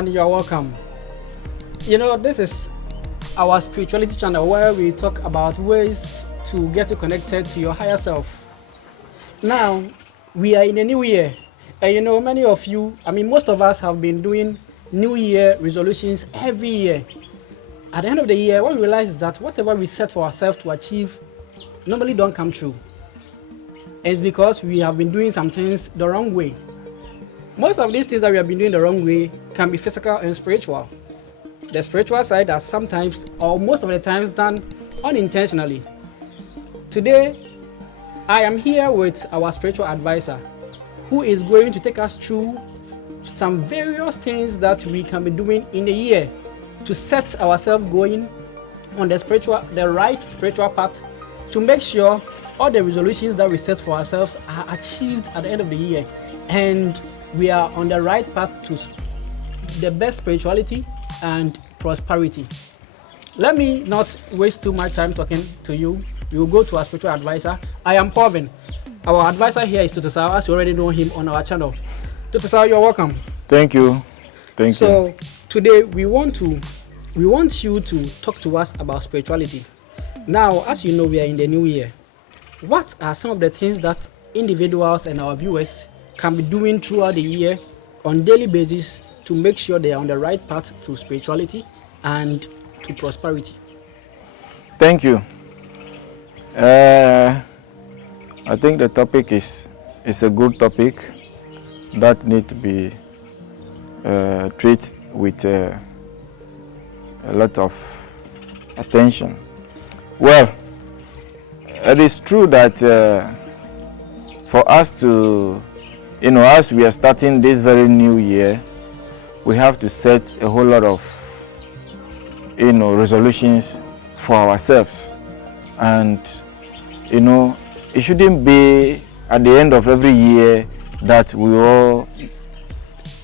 everyone, you're welcome. You know, this is our spirituality channel where we talk about ways to get you connected to your higher self. Now, we are in a new year, and you know, many of you, most of us have been doing New Year resolutions every year. At the end of the year, what we realize is that whatever we set for ourselves to achieve normally don't come true. It's because we have been doing some things the wrong way. Most of these things that we have been doing the wrong way can be physical and spiritual. The spiritual side are sometimes, or most of the times, done unintentionally. Today, I am here with our spiritual advisor, who is going to take us through some various things that we can be doing in the year to set ourselves going on the right spiritual path, to make sure all the resolutions that we set for ourselves are achieved at the end of the year, and we are on the right path to the best spirituality and prosperity. Let me not waste too much time talking to you. We will go to our spiritual advisor. I am Paulvin. Our advisor here is Tutusao, as you already know him on our channel. Tutusao, you're welcome. Thank you. Thank you. So today we want you to talk to us about spirituality. Now, as you know, we are in the new year. What are some of the things that individuals and our viewers can be doing throughout the year on daily basis to make sure they are on the right path to spirituality and to prosperity? Thank you. I think the topic is a good topic that needs to be treated with a lot of attention. Well, it is true that for us to, as we are starting this very new year, we have to set a whole lot of, resolutions for ourselves. And, it shouldn't be at the end of every year that we all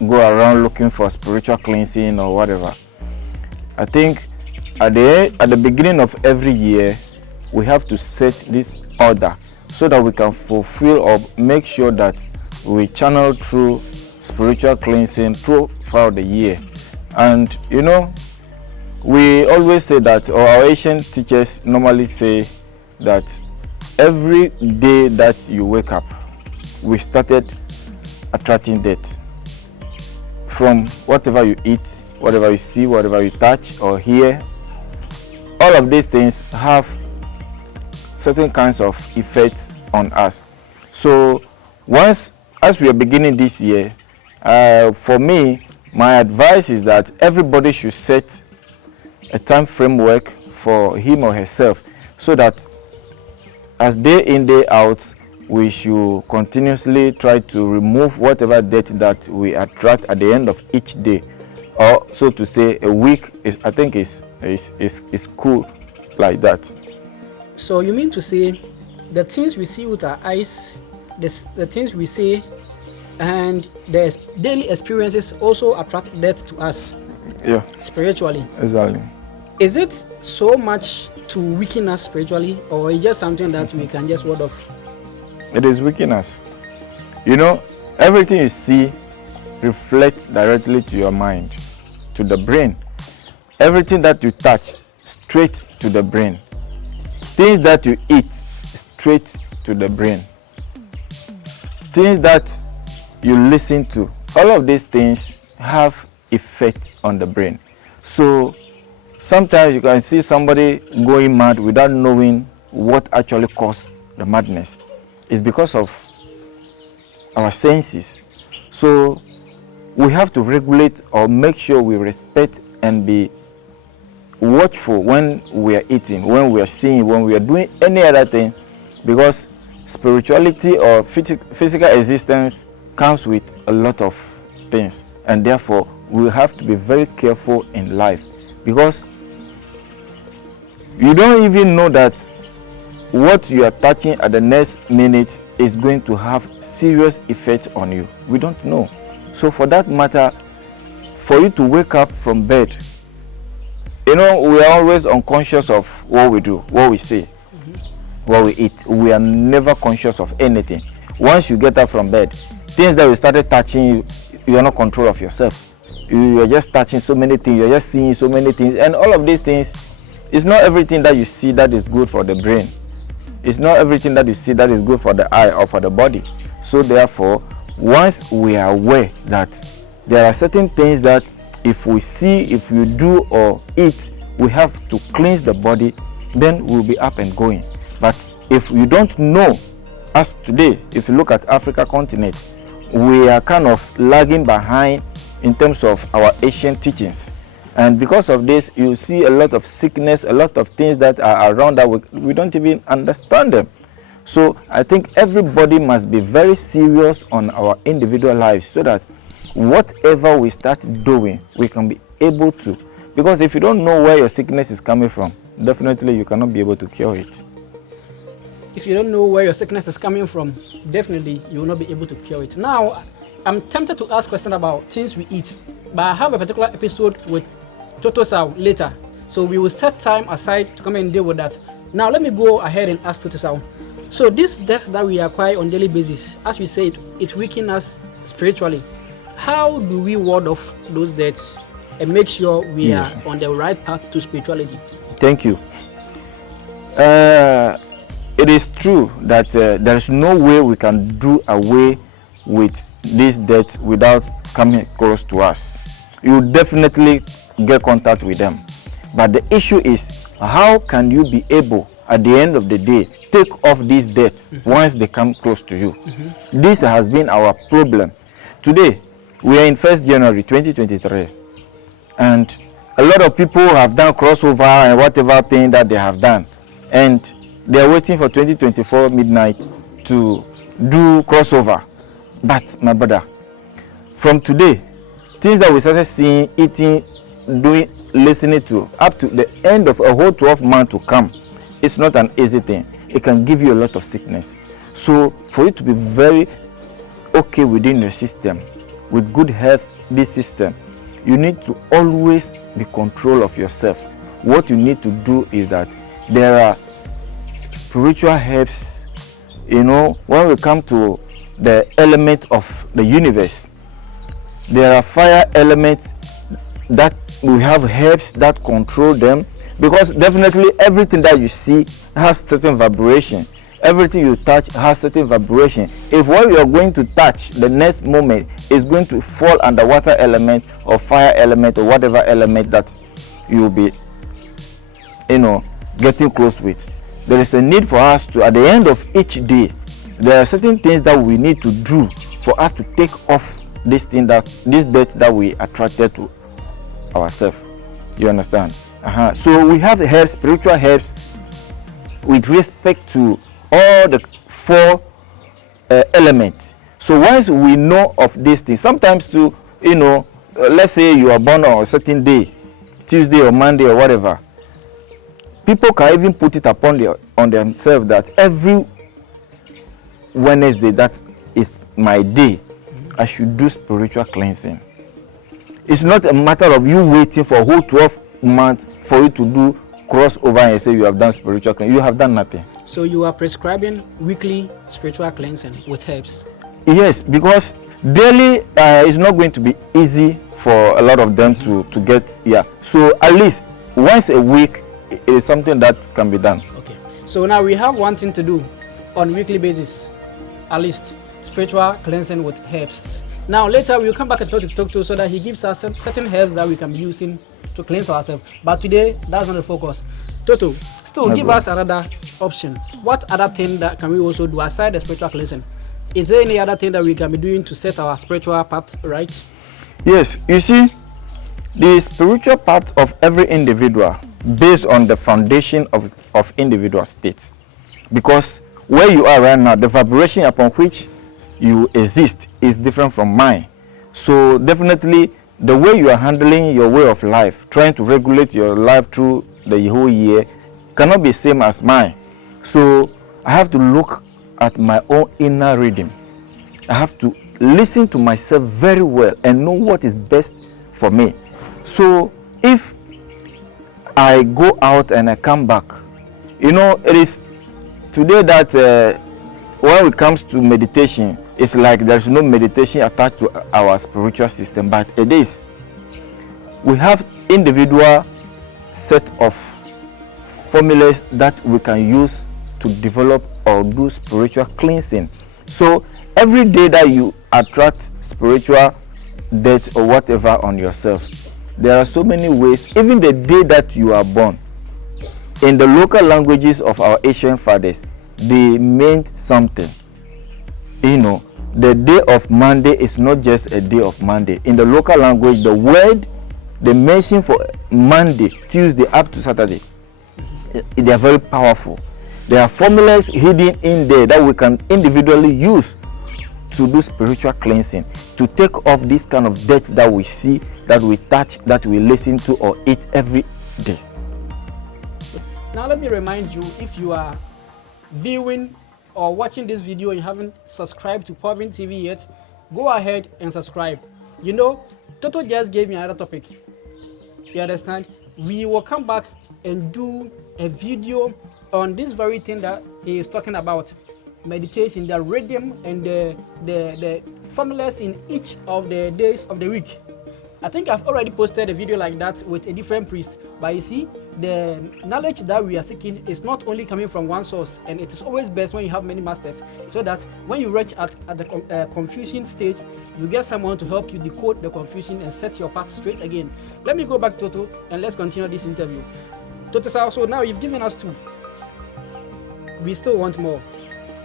go around looking for spiritual cleansing or whatever. I think at the beginning of every year, we have to set this order so that we can fulfill or make sure that we channel through spiritual cleansing throughout the year. And we always say that, or our ancient teachers normally say that every day that you wake up, we started attracting death. From whatever you eat, whatever you see, whatever you touch or hear, all of these things have certain kinds of effects on us. So as we are beginning this year, for me, my advice is that everybody should set a time framework for him or herself, so that as day in, day out, we should continuously try to remove whatever debt that we attract at the end of each day, or so to say, a week is cool like that. So you mean to say the things we see with our eyes, the things we say, and the daily experiences also attract death to us? Yeah. Spiritually. Exactly. Is it so much to weaken us spiritually, or is it just something that we can just ward off? It is weaken us. Everything you see reflects directly to your mind, to the brain. Everything that you touch, straight to the brain. Things that you eat, straight to the brain. Things that you listen to, all of these things have effect on the brain. So sometimes you can see somebody going mad without knowing what actually caused the madness. It's because of our senses. So we have to regulate or make sure we respect and be watchful when we are eating, when we are seeing, when we are doing any other thing, because spirituality or physical existence comes with a lot of things, and therefore we have to be very careful in life, because you don't even know that what you are touching at the next minute is going to have serious effect on you. We don't know. So for that matter, for you to wake up from bed, we are always unconscious of what we do, what we say, what we eat. We are never conscious of anything. Once you get up from bed, things that you started touching, you are not control of yourself. you're just touching so many things, you're just seeing so many things, and all of these things, it's not everything that you see that is good for the brain. It's not everything that you see that is good for the eye or for the body. So therefore, once we are aware that there are certain things that if we see, if we do or eat, we have to cleanse the body, then we'll be up and going. But if you don't know, as today, if you look at Africa continent, we are kind of lagging behind in terms of our ancient teachings. And because of this, you see a lot of sickness, a lot of things that are around that we don't even understand them. So I think everybody must be very serious on our individual lives so that whatever we start doing, we can be able to. Because if you don't know where your sickness is coming from, definitely you cannot be able to cure it. If you don't know where your sickness is coming from, definitely you will not be able to cure it. Now, I'm tempted to ask questions about things we eat, but I have a particular episode with Toto Sao later, so we will set time aside to come and deal with that. Now let me go ahead and ask Toto Sao. So these deaths that we acquire on daily basis, as we said, it weakens us spiritually. How do we ward off those deaths and make sure we are on the right path to spirituality? Thank you. It is true that there is no way we can do away with this death without coming close to us. You definitely get contact with them, but the issue is how can you be able at the end of the day take off these debts once they come close to you? This has been our problem. Today we are in 1st January 2023, and a lot of people have done crossover and whatever thing that they have done, and they are waiting for 2024 midnight to do crossover. But my brother, from today, things that we started seeing, eating, doing, listening to, up to the end of a whole 12 months to come, it's not an easy thing. It can give you a lot of sickness. So for you to be very okay within your system, with good health, this system, you need to always be control of yourself. What you need to do is that there are spiritual herbs. You know, when we come to the element of the universe, there are fire elements that we have herbs that control them, because definitely everything that you see has certain vibration. Everything you touch has certain vibration. If what you are going to touch the next moment is going to fall under water element or fire element or whatever element that you will be, getting close with, there is a need for us to, at the end of each day, there are certain things that we need to do for us to take off this debt that we attracted to ourselves. You understand? So we have herbs, spiritual herbs, with respect to all the 4 elements. So once we know of these things, sometimes to, let's say you are born on a certain day, Tuesday or Monday or whatever, people can even put it on themselves that every Wednesday, that is my day, I should do spiritual cleansing. It's not a matter of you waiting for a whole 12 months for you to do crossover and say you have done spiritual cleansing. You have done nothing. So you are prescribing weekly spiritual cleansing with herbs? Yes, because daily is not going to be easy for a lot of them to get. So at least once a week, it is something that can be done. Okay. So now we have one thing to do on weekly basis, at least spiritual cleansing with herbs. Now later we'll come back and talk to so that he gives us certain herbs that we can be using to cleanse ourselves. But today that's not the focus. Toto, still give us another option. What other thing that can we also do aside the spiritual cleansing? Is there any other thing that we can be doing to set our spiritual path right? Yes, you see, the spiritual part of every individual based on the foundation of individual states. Because where you are right now, the vibration upon which you exist is different from mine. So definitely the way you are handling your way of life, trying to regulate your life through the whole year, cannot be same as mine. So I have to look at my own inner rhythm. I have to listen to myself very well and know what is best for me. So if I go out and I come back, it is today that when it comes to meditation, it's like there's no meditation attached to our spiritual system, but it is. we have individual set of formulas that we can use to develop or do spiritual cleansing. So every day that you attract spiritual death or whatever on yourself, there are so many ways. Even the day that you are born, in the local languages of our Asian fathers, they meant something. You know, the day of Monday is not just a day of Monday. In the local language, the word they mention for Monday, Tuesday up to Saturday, they are very powerful. There are formulas hidden in there that we can individually use to do spiritual cleansing, to take off this kind of dirt that we see, that we touch, that we listen to or eat every day. Now let me remind you, if you are viewing or watching this video and you haven't subscribed to Paulvin TV yet, go ahead and subscribe. You know, Toto just gave me another topic. You understand? We will come back and do a video on this very thing that he is talking about. Meditation, the rhythm and the formulas in each of the days of the week. I think I've already posted a video like that with a different priest, but you see, the knowledge that we are seeking is not only coming from one source, and it is always best when you have many masters, so that when you reach at the confusion stage, you get someone to help you decode the confusion and set your path straight again. Let me go back, Toto, and let's continue this interview. Toto, so now you've given us 2. We still want more.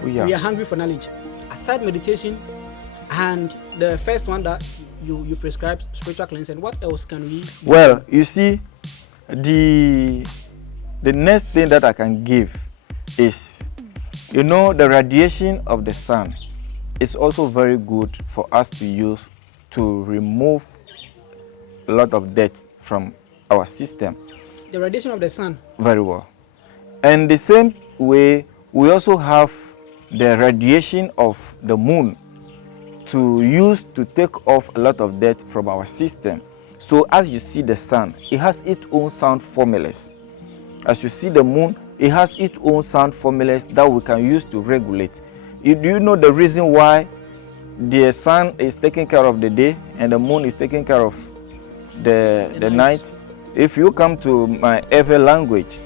We are hungry for knowledge. Aside meditation and the first one that you prescribed, spiritual cleansing, what else can we do? Well, you see, the next thing that I can give is, you know, the radiation of the sun is also very good for us to use to remove a lot of dirt from our system. The radiation of the sun? Very well. And the same way, we also have the radiation of the moon to use to take off a lot of dirt from our system. So as you see the sun, it has its own sound formulas. As you see the moon, it has its own sound formulas that we can use to regulate. Do you know the reason why the sun is taking care of the day and the moon is taking care of the night? If you come to my Ewe language,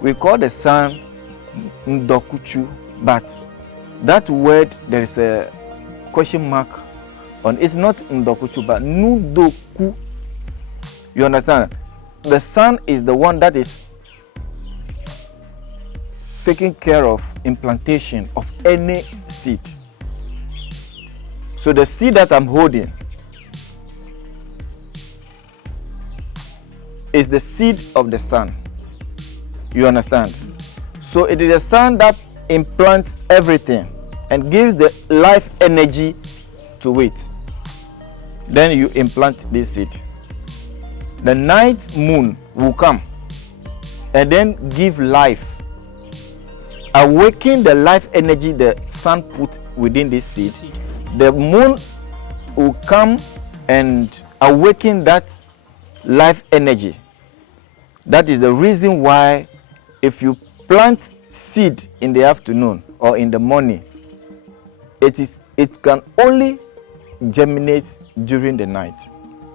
we call the sun Ndokuchu, but that word, there is a question mark on. It's not Ndokuchu, but Nudoku. You understand? The sun is the one that is taking care of implantation of any seed. So the seed that I'm holding is the seed of the sun. You understand? So it is the sun that implants everything and gives the life energy to it. Then you implant this seed. The night moon will come and then give life, awaken the life energy the sun put within this seed. The moon will come and awaken that life energy. That is the reason why if you plant seed in the afternoon or in the morning, it can only germinate during the night.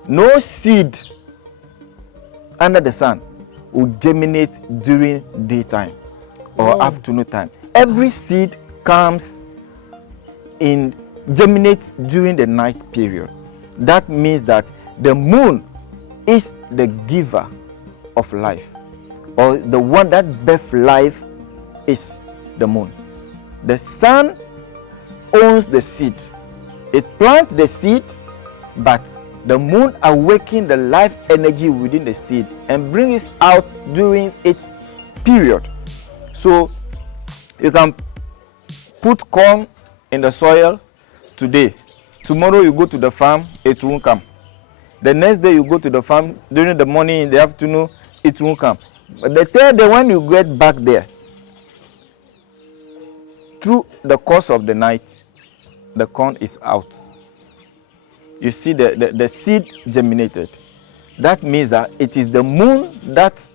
No seed under the sun will germinate during daytime or afternoon time. Every seed comes in germinates during the night period. That means that the moon is the giver of life, or the one that births life is the moon. The sun owns the seed. It plants the seed, but the moon awakens the life energy within the seed and brings it out during its period. So you can put corn in the soil today. Tomorrow you go to the farm, it won't come. The next day you go to the farm, during the morning, in the afternoon, it won't come. But the third day when you get back there, through the course of the night, the corn is out. You see the seed germinated. That means that it is the moon that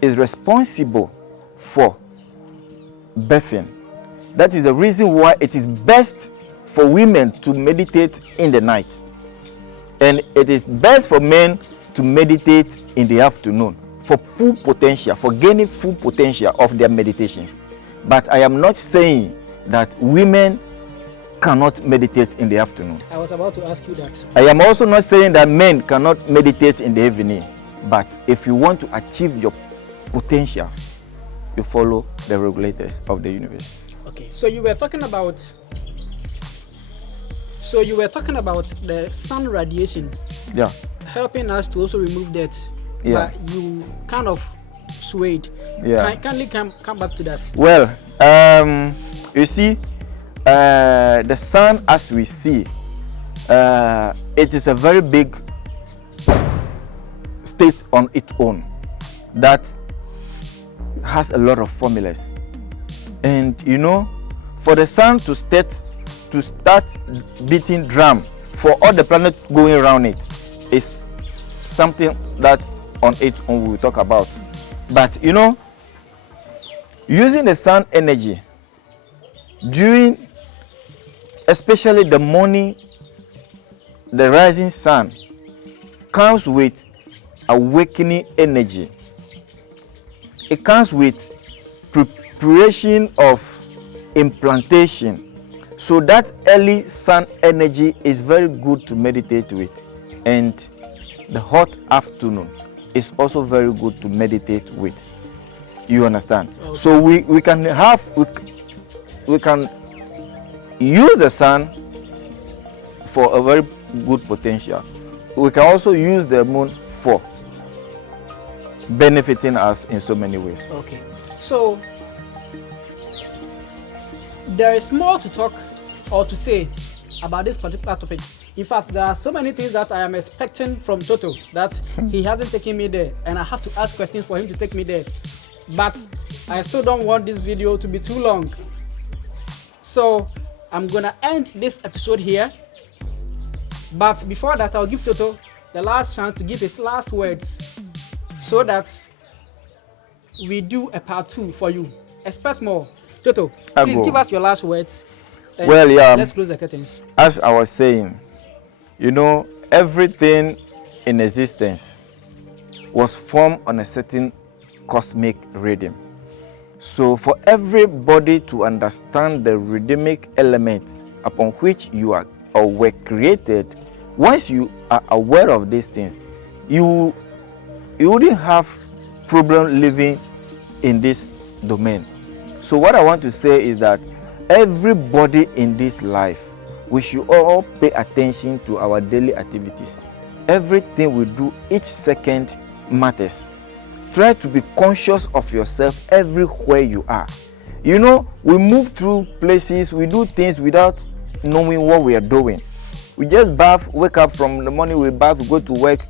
is responsible for birthing. That is the reason why it is best for women to meditate in the night. And it is best for men to meditate in the afternoon for full potential, for gaining full potential of their meditations. But I am not saying that women cannot meditate in the afternoon. I was about to ask you that. I am also not saying that men cannot meditate in the evening. But if you want to achieve your potentials, you follow the regulators of the universe. Okay, so you were talking about the sun radiation, Yeah. helping us to also remove that. Yeah. But you kind of swayed. Yeah. Kindly come back to that. Well, you see, the sun, as we see, it is a very big state on its own that has a lot of formulas. And you know, for the sun to start beating drum for all the planet going around it is something that on its own we will talk about. But you know, using the sun energy during especially the morning, the rising sun comes with awakening energy. It comes with preparation of implantation. So that early sun energy is very good to meditate with. And the hot afternoon is also very good to meditate with. You understand? Okay. So we can use the sun for a very good potential. We can also use the moon for benefiting us in so many ways. Okay. So there is more to talk or to say about this particular topic. In fact, there are so many things that I am expecting from Toto that he hasn't taken me there, and I have to ask questions for him to take me there. But I still don't want this video to be too long. So I'm gonna end this episode here. But before that, I'll give Toto the last chance to give his last words so that we do a part 2 for you. Expect more. Toto, please give us your last words. Well, yeah. Let's close the curtains. As I was saying, you know, everything in existence was formed on a certain cosmic rhythm. So for everybody to understand the rhythmic element upon which you are or were created, once you are aware of these things, you wouldn't have problem living in this domain. So what I want to say is that everybody in this life, we should all pay attention to our daily activities. Everything we do each second matters. Try to be conscious of yourself everywhere you are. You know, we move through places, we do things without knowing what we are doing. We just bath, wake up from the morning, we bath, we go to work,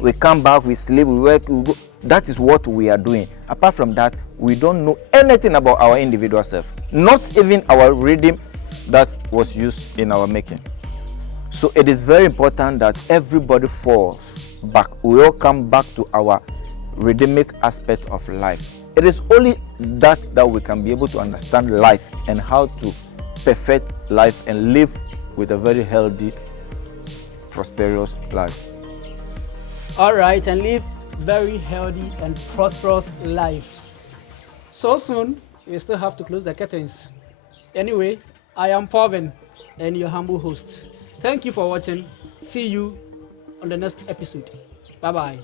we come back, we sleep, we work, we go. That is what we are doing. Apart from that, we don't know anything about our individual self. Not even our rhythm that was used in our making. So it is very important that everybody falls back. We all come back to our rhythmic aspect of life. It is only that we can be able to understand life and how to perfect life and live with a very healthy, prosperous life. All right, and live very healthy and prosperous life. So soon, we still have to close the curtains. Anyway, I am Paulvin and your humble host. Thank you for watching. See you on the next episode. Bye-bye.